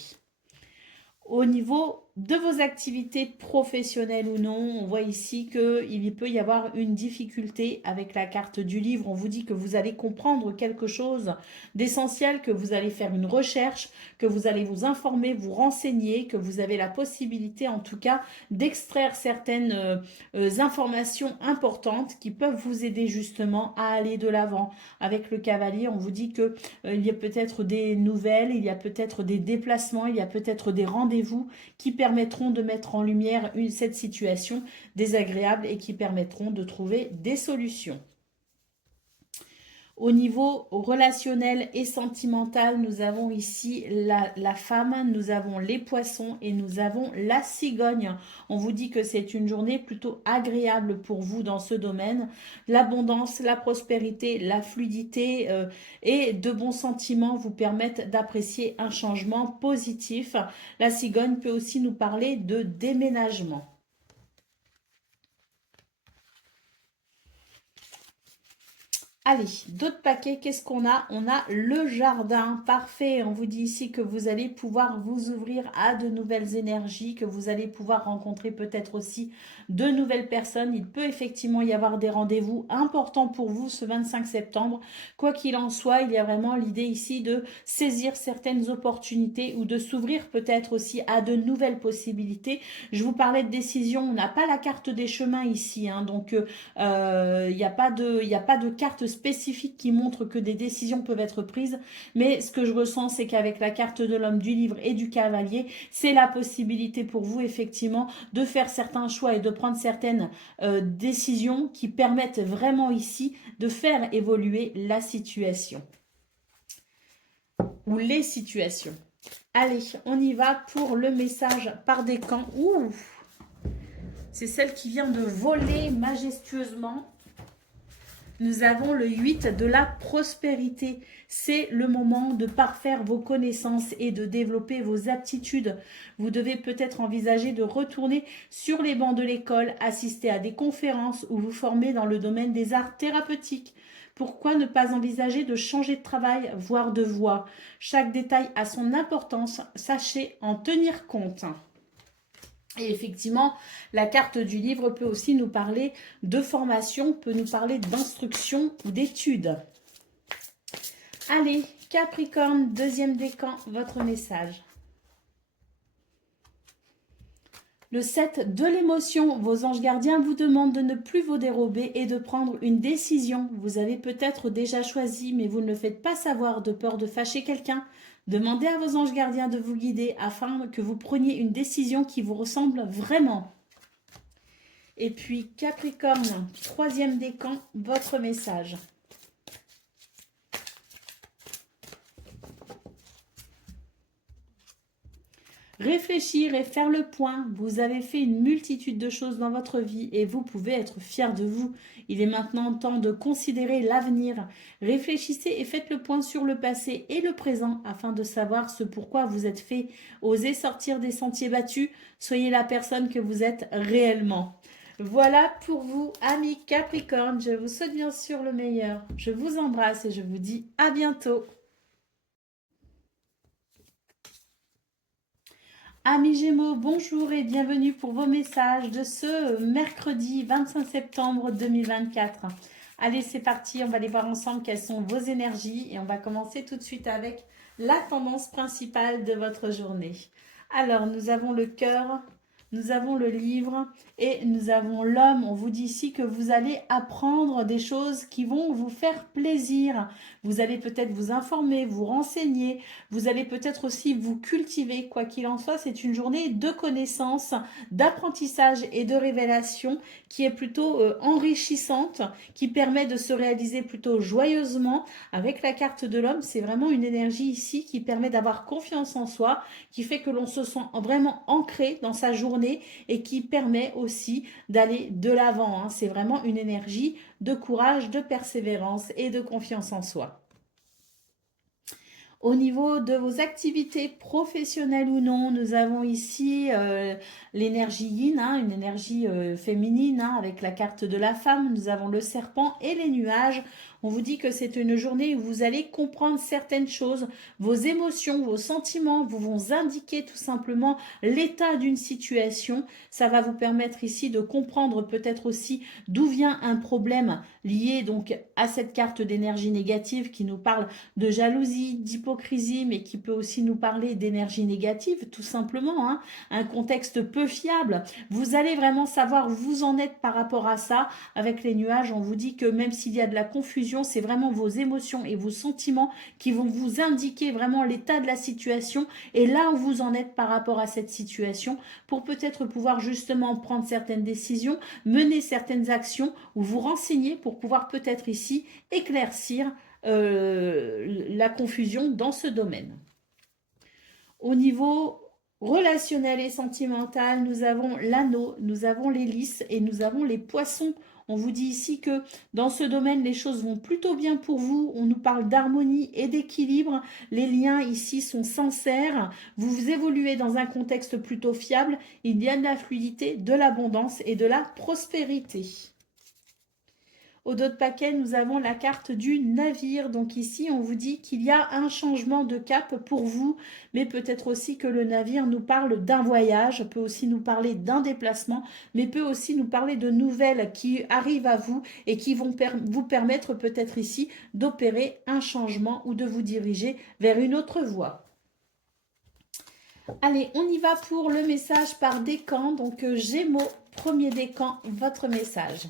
Au niveau de vos activités professionnelles ou non, on voit ici qu'il peut y avoir une difficulté avec la carte du livre. On vous dit que vous allez comprendre quelque chose d'essentiel, que vous allez faire une recherche, que vous allez vous informer, vous renseigner, que vous avez la possibilité en tout cas d'extraire certaines informations importantes qui peuvent vous aider justement à aller de l'avant. Avec le cavalier, on vous dit que il y a peut-être des nouvelles, il y a peut-être des déplacements, il y a peut-être des rendez-vous qui permettront de mettre en lumière cette situation désagréable et qui permettront de trouver des solutions. Au niveau relationnel et sentimental, nous avons ici la femme, nous avons les poissons et nous avons la cigogne. On vous dit que c'est une journée plutôt agréable pour vous dans ce domaine. L'abondance, la prospérité, la fluidité et de bons sentiments vous permettent d'apprécier un changement positif. La cigogne peut aussi nous parler de déménagement. Allez, d'autres paquets, qu'est-ce qu'on a? On a le jardin, parfait. On vous dit ici que vous allez pouvoir vous ouvrir à de nouvelles énergies, que vous allez pouvoir rencontrer peut-être aussi de nouvelles personnes. Il peut effectivement y avoir des rendez-vous importants pour vous ce 25 septembre. Quoi qu'il en soit, il y a vraiment l'idée ici de saisir certaines opportunités ou de s'ouvrir peut-être aussi à de nouvelles possibilités. Je vous parlais de décision, on n'a pas la carte des chemins ici, hein, donc il n'y a pas de carte spécifique qui montre que des décisions peuvent être prises, mais ce que je ressens, c'est qu'avec la carte de l'homme, du livre et du cavalier, c'est la possibilité pour vous effectivement de faire certains choix et de prendre certaines décisions qui permettent vraiment ici de faire évoluer la situation ou les situations. Allez, on y va pour le message par décan. Ouh, c'est celle qui vient de voler majestueusement. Nous avons le 8 de la prospérité. C'est le moment de parfaire vos connaissances et de développer vos aptitudes. Vous devez peut-être envisager de retourner sur les bancs de l'école, assister à des conférences ou vous former dans le domaine des arts thérapeutiques. Pourquoi ne pas envisager de changer de travail, voire de voie? Chaque détail a son importance, sachez en tenir compte. Et effectivement, la carte du livre peut aussi nous parler de formation, peut nous parler d'instruction ou d'études. Allez, Capricorne, deuxième décan, votre message. Le 7 de l'émotion, vos anges gardiens vous demandent de ne plus vous dérober et de prendre une décision. Vous avez peut-être déjà choisi, mais vous ne le faites pas savoir de peur de fâcher quelqu'un. Demandez à vos anges gardiens de vous guider afin que vous preniez une décision qui vous ressemble vraiment. Et puis Capricorne, troisième décan, votre message. Réfléchir et faire le point. Vous avez fait une multitude de choses dans votre vie et vous pouvez être fier de vous. Il est maintenant temps de considérer l'avenir. Réfléchissez et faites le point sur le passé et le présent afin de savoir ce pourquoi vous êtes fait. Osez sortir des sentiers battus. Soyez la personne que vous êtes réellement. Voilà pour vous, amis Capricorne. Je vous souhaite bien sûr le meilleur. Je vous embrasse et je vous dis à bientôt. Amis Gémeaux, bonjour et bienvenue pour vos messages de ce mercredi 25 septembre 2024. Allez, c'est parti, on va aller voir ensemble quelles sont vos énergies et on va commencer tout de suite avec la tendance principale de votre journée. Alors, nous avons le cœur, nous avons le livre et nous avons l'homme. On vous dit ici que vous allez apprendre des choses qui vont vous faire plaisir. Vous allez peut-être vous informer, vous renseigner. Vous allez peut-être aussi vous cultiver. Quoi qu'il en soit, c'est une journée de connaissances, d'apprentissage et de révélation qui est plutôt enrichissante, qui permet de se réaliser plutôt joyeusement. Avec la carte de l'homme, c'est vraiment une énergie ici qui permet d'avoir confiance en soi, qui fait que l'on se sent vraiment ancré dans sa journée et qui permet aussi d'aller de l'avant. C'est vraiment une énergie de courage, de persévérance et de confiance en soi. Au niveau de vos activités professionnelles ou non, nous avons ici l'énergie yin, une énergie féminine avec la carte de la femme. Nous avons le serpent et les nuages. On vous dit que c'est une journée où vous allez comprendre certaines choses, vos émotions, vos sentiments vont indiquer tout simplement l'état d'une situation. Ça va vous permettre ici de comprendre peut-être aussi d'où vient un problème lié donc à cette carte d'énergie négative qui nous parle de jalousie, d'hypocrisie, mais qui peut aussi nous parler d'énergie négative, tout simplement, un contexte peu fiable. Vous allez vraiment savoir où vous en êtes par rapport à ça. Avec les nuages, on vous dit que même s'il y a de la confusion, c'est vraiment vos émotions et vos sentiments qui vont vous indiquer vraiment l'état de la situation et là où vous en êtes par rapport à cette situation pour peut-être pouvoir justement prendre certaines décisions, mener certaines actions ou vous renseigner pour pouvoir peut-être ici éclaircir la confusion dans ce domaine. Au niveau relationnel et sentimental, nous avons l'anneau, nous avons les lys et nous avons les poissons. On vous dit ici que dans ce domaine, les choses vont plutôt bien pour vous. On nous parle d'harmonie et d'équilibre. Les liens ici sont sincères. Vous évoluez dans un contexte plutôt fiable. Il y a de la fluidité, de l'abondance et de la prospérité. Au dos de paquet, nous avons la carte du navire. Donc ici, on vous dit qu'il y a un changement de cap pour vous, mais peut-être aussi que le navire nous parle d'un voyage, peut aussi nous parler d'un déplacement, mais peut aussi nous parler de nouvelles qui arrivent à vous et qui vont vous permettre peut-être ici d'opérer un changement ou de vous diriger vers une autre voie. Allez, on y va pour le message par décan. Donc Gémeaux, premier décan, votre message.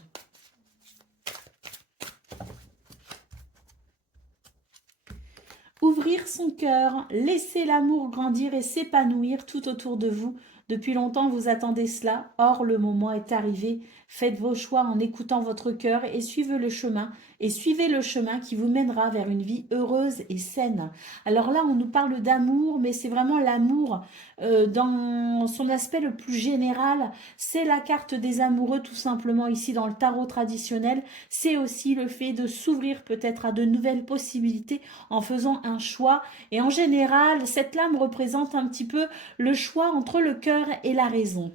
Ouvrir son cœur, laisser l'amour grandir et s'épanouir tout autour de vous. Depuis longtemps, vous attendez cela. Or, le moment est arrivé. Faites vos choix en écoutant votre cœur et suivez le chemin. Et suivez le chemin qui vous mènera vers une vie heureuse et saine. Alors là, on nous parle d'amour, mais c'est vraiment l'amour dans son aspect le plus général. C'est la carte des amoureux, tout simplement, ici dans le tarot traditionnel. C'est aussi le fait de s'ouvrir peut-être à de nouvelles possibilités en faisant un choix. Et en général, cette lame représente un petit peu le choix entre le cœur et la raison.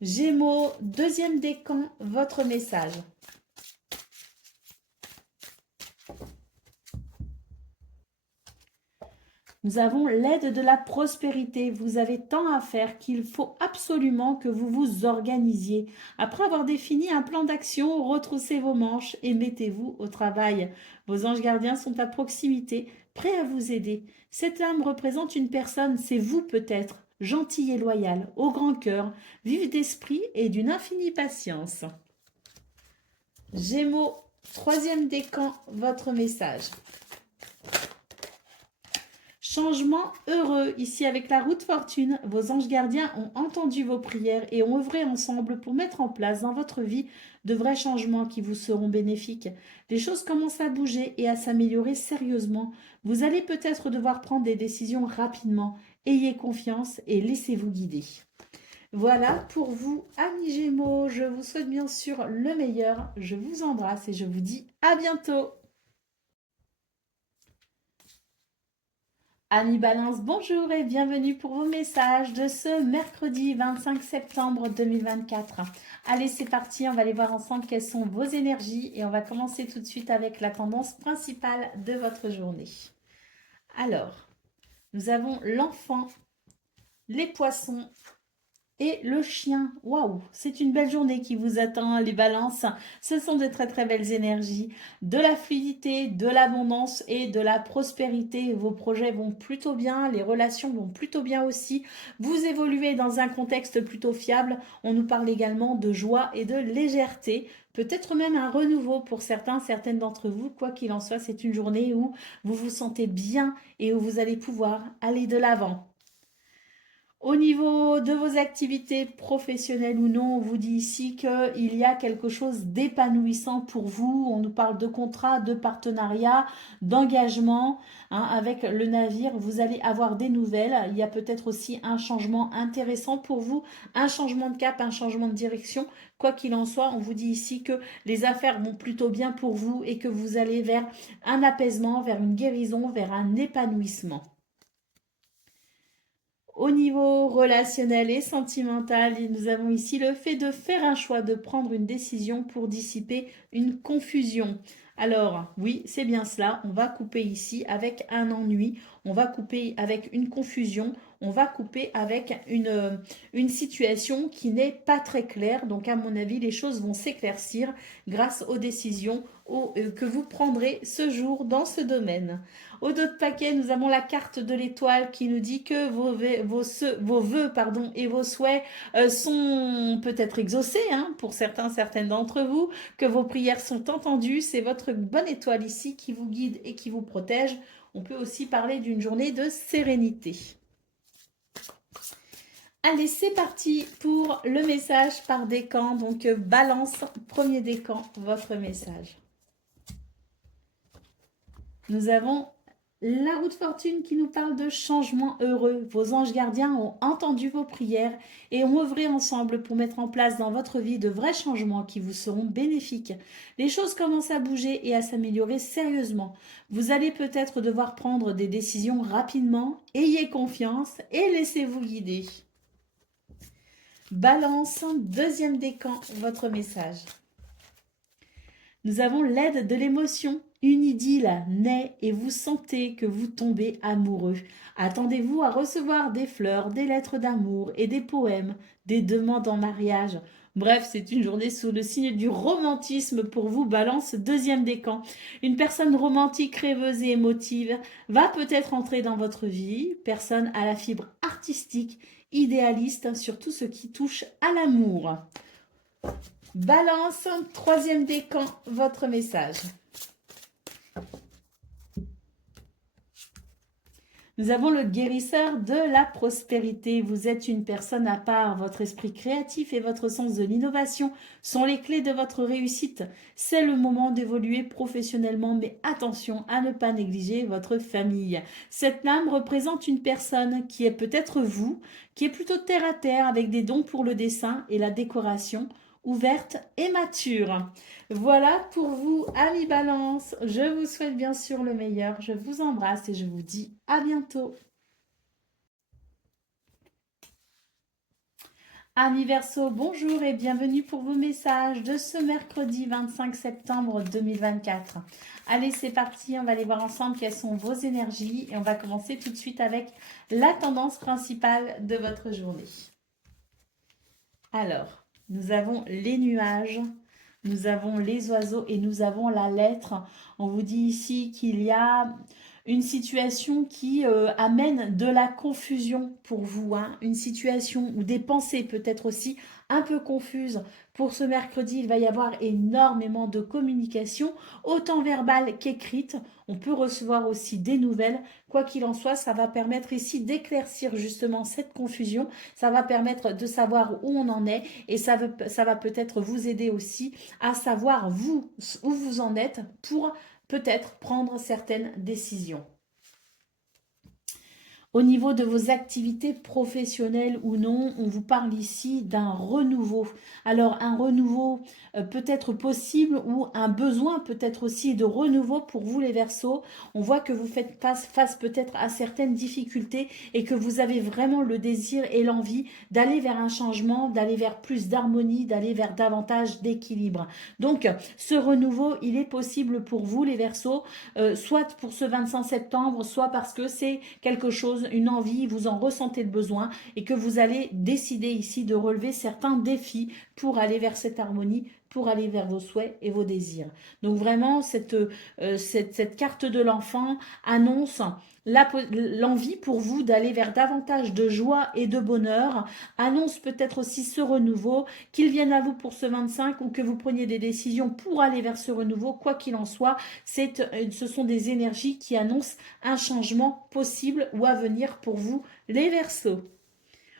Gémeaux, deuxième décan, votre message. Nous avons l'aide de la prospérité. Vous avez tant à faire qu'il faut absolument que vous vous organisiez. Après avoir défini un plan d'action, retroussez vos manches et mettez-vous au travail. Vos anges gardiens sont à proximité, prêts à vous aider. Cette âme représente une personne, c'est vous peut-être, gentille et loyale, au grand cœur, vive d'esprit et d'une infinie patience. Gémeaux, troisième décan, votre message. Changement heureux, ici avec la roue de fortune, vos anges gardiens ont entendu vos prières et ont œuvré ensemble pour mettre en place dans votre vie de vrais changements qui vous seront bénéfiques. Les choses commencent à bouger et à s'améliorer sérieusement. Vous allez peut-être devoir prendre des décisions rapidement. ayez confiance et laissez-vous guider. Voilà pour vous, amis Gémeaux. Je vous souhaite bien sûr le meilleur. Je vous embrasse et je vous dis à bientôt. Amis Balance, bonjour et bienvenue pour vos messages de ce mercredi 25 septembre 2024. Allez, c'est parti, on va aller voir ensemble quelles sont vos énergies et on va commencer tout de suite avec la tendance principale de votre journée. Alors, nous avons l'enfant, les poissons et le chien. Waouh, c'est une belle journée qui vous attend, les balances. Ce sont de très très belles énergies, de la fluidité, de l'abondance et de la prospérité. Vos projets vont plutôt bien, les relations vont plutôt bien aussi. Vous évoluez dans un contexte plutôt fiable. On nous parle également de joie et de légèreté. Peut-être même un renouveau pour certains, certaines d'entre vous. Quoi qu'il en soit, c'est une journée où vous vous sentez bien et où vous allez pouvoir aller de l'avant. Au niveau de vos activités professionnelles ou non, on vous dit ici qu'il y a quelque chose d'épanouissant pour vous. On nous parle de contrat, de partenariat, d'engagement avec le navire. Vous allez avoir des nouvelles. Il y a peut-être aussi un changement intéressant pour vous, un changement de cap, un changement de direction. Quoi qu'il en soit, on vous dit ici que les affaires vont plutôt bien pour vous et que vous allez vers un apaisement, vers une guérison, vers un épanouissement. Au niveau relationnel et sentimental, nous avons ici le fait de faire un choix, de prendre une décision pour dissiper une confusion. Alors, oui, c'est bien cela. On va couper ici avec un ennui, on va couper avec une confusion, on va couper avec une situation qui n'est pas très claire. Donc, à mon avis, les choses vont s'éclaircir grâce aux décisions que vous prendrez ce jour dans ce domaine. Au dos de paquet, nous avons la carte de l'étoile qui nous dit que vos vœux et vos souhaits sont peut-être exaucés pour certains, certaines d'entre vous, que vos prières sont entendues. C'est votre bonne étoile ici qui vous guide et qui vous protège. On peut aussi parler d'une journée de sérénité. Allez, c'est parti pour le message par décan. Donc, balance, premier décan, votre message. Nous avons la roue de fortune qui nous parle de changement heureux. Vos anges gardiens ont entendu vos prières et ont œuvré ensemble pour mettre en place dans votre vie de vrais changements qui vous seront bénéfiques. Les choses commencent à bouger et à s'améliorer sérieusement. Vous allez peut-être devoir prendre des décisions rapidement. Ayez confiance et laissez-vous guider. Balance, deuxième décan, votre message. Nous avons l'aide de l'émotion. Une idylle naît et vous sentez que vous tombez amoureux. Attendez-vous à recevoir des fleurs, des lettres d'amour et des poèmes, des demandes en mariage. Bref, c'est une journée sous le signe du romantisme pour vous, Balance, deuxième décan. Une personne romantique, rêveuse et émotive va peut-être entrer dans votre vie. Personne à la fibre artistique, idéaliste sur tout ce qui touche à l'amour. Balance, troisième décan, votre message. Nous avons le guérisseur de la prospérité. Vous êtes une personne à part. Votre esprit créatif et votre sens de l'innovation sont les clés de votre réussite. C'est le moment d'évoluer professionnellement, mais attention à ne pas négliger votre famille. Cette lame représente une personne qui est peut-être vous, qui est plutôt terre à terre avec des dons pour le dessin et la décoration, ouverte et mature. Voilà pour vous, amis Balance. Je vous souhaite bien sûr le meilleur. Je vous embrasse et je vous dis à bientôt. Amis Verseau, bonjour et bienvenue pour vos messages de ce mercredi 25 septembre 2024. Allez, c'est parti, on va aller voir ensemble quelles sont vos énergies et on va commencer tout de suite avec la tendance principale de votre journée. Alors, nous avons les nuages, nous avons les oiseaux et nous avons la lettre. On vous dit ici qu'il y a une situation qui amène de la confusion pour vous. Une situation ou des pensées peut-être aussi un peu confuses. Pour ce mercredi, il va y avoir énormément de communication, autant verbale qu'écrite. On peut recevoir aussi des nouvelles. Quoi qu'il en soit, ça va permettre ici d'éclaircir justement cette confusion. Ça va permettre de savoir où on en est et ça va peut-être vous aider aussi à savoir vous, où vous en êtes pour peut-être prendre certaines décisions. Au niveau de vos activités professionnelles ou non, on vous parle ici d'un renouveau. Alors un renouveau peut-être possible ou un besoin peut-être aussi de renouveau pour vous les Verseaux. On voit que vous faites face peut-être à certaines difficultés et que vous avez vraiment le désir et l'envie d'aller vers un changement, d'aller vers plus d'harmonie, d'aller vers davantage d'équilibre. Donc ce renouveau, il est possible pour vous les Verseaux, soit pour ce 25 septembre, soit parce que c'est quelque chose, une envie, vous en ressentez le besoin et que vous allez décider ici de relever certains défis pour aller vers cette harmonie, pour aller vers vos souhaits et vos désirs. Donc vraiment, cette carte de l'enfant annonce l'envie pour vous d'aller vers davantage de joie et de bonheur, annonce peut-être aussi ce renouveau, qu'il vienne à vous pour ce 25 ou que vous preniez des décisions pour aller vers ce renouveau, quoi qu'il en soit, ce sont des énergies qui annoncent un changement possible ou à venir pour vous, les Verseaux.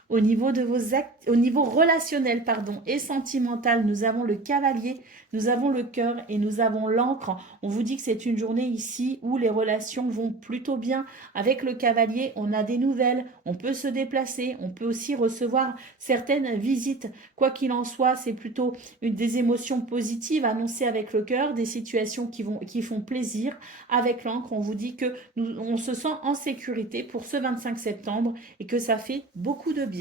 Au niveau de vos actes, au niveau relationnel, pardon, et sentimental, nous avons le cavalier, nous avons le cœur et nous avons l'encre. On vous dit que c'est une journée ici où les relations vont plutôt bien. Avec le cavalier, on a des nouvelles, on peut se déplacer, on peut aussi recevoir certaines visites. Quoi qu'il en soit, c'est plutôt des émotions positives annoncées avec le cœur, des situations qui font plaisir. Avec l'encre, on vous dit que on se sent en sécurité pour ce 25 septembre et que ça fait beaucoup de bien.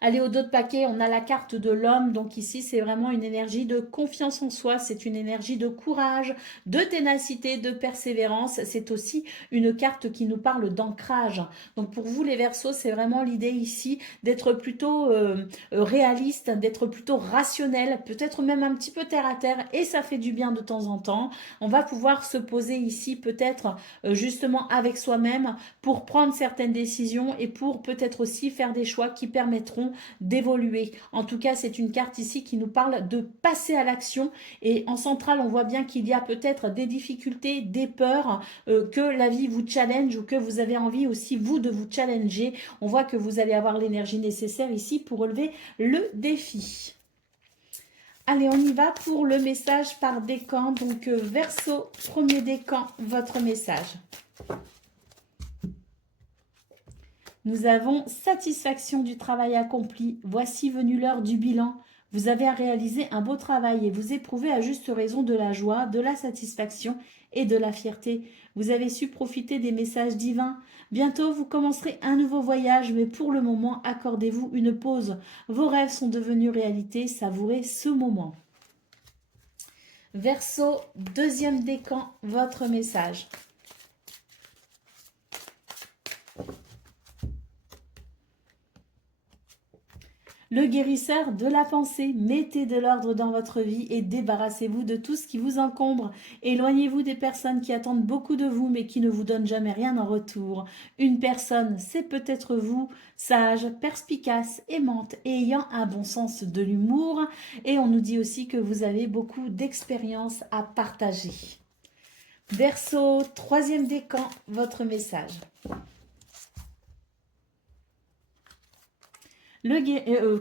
Allez, au dos de paquet, on a la carte de l'homme. Donc ici, c'est vraiment une énergie de confiance en soi. C'est une énergie de courage, de ténacité, de persévérance. C'est aussi une carte qui nous parle d'ancrage. Donc pour vous, les Verseaux, c'est vraiment l'idée ici d'être plutôt réaliste, d'être plutôt rationnel, peut-être même un petit peu terre à terre. Et ça fait du bien de temps en temps. On va pouvoir se poser ici peut-être justement avec soi-même pour prendre certaines décisions et pour peut-être aussi faire des choix qui permettront d'évoluer. En tout cas, c'est une carte ici qui nous parle de passer à l'action. Et en centrale, on voit bien qu'il y a peut-être des difficultés, des peurs, que la vie vous challenge ou que vous avez envie aussi, vous, de vous challenger. On voit que vous allez avoir l'énergie nécessaire ici pour relever le défi. Allez, on y va pour le message par décan. Donc, Verseau, premier décan, votre message. Nous avons satisfaction du travail accompli. Voici venue l'heure du bilan. Vous avez à réaliser un beau travail et vous éprouvez à juste raison de la joie, de la satisfaction et de la fierté. Vous avez su profiter des messages divins. Bientôt, vous commencerez un nouveau voyage, mais pour le moment, accordez-vous une pause. Vos rêves sont devenus réalité. Savourez ce moment. Verseau, deuxième décan, votre message. Le guérisseur de la pensée, mettez de l'ordre dans votre vie et débarrassez-vous de tout ce qui vous encombre. Éloignez-vous des personnes qui attendent beaucoup de vous mais qui ne vous donnent jamais rien en retour. Une personne, c'est peut-être vous, sage, perspicace, aimante et ayant un bon sens de l'humour. Et on nous dit aussi que vous avez beaucoup d'expérience à partager. Verseau, troisième décan, votre message.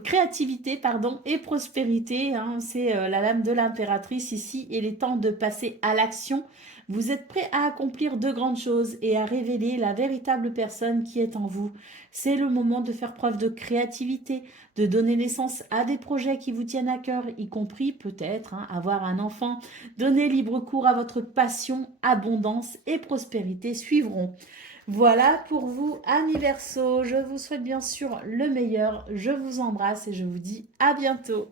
Créativité pardon, et prospérité, hein, c'est la lame de l'impératrice ici. Il est temps de passer à l'action. Vous êtes prêt à accomplir de grandes choses et à révéler la véritable personne qui est en vous. C'est le moment de faire preuve de créativité, de donner naissance à des projets qui vous tiennent à cœur, y compris peut-être avoir un enfant. Donnez libre cours à votre passion, abondance et prospérité suivront. Voilà pour vous, amis Verseaux. Je vous souhaite bien sûr le meilleur. Je vous embrasse et je vous dis à bientôt.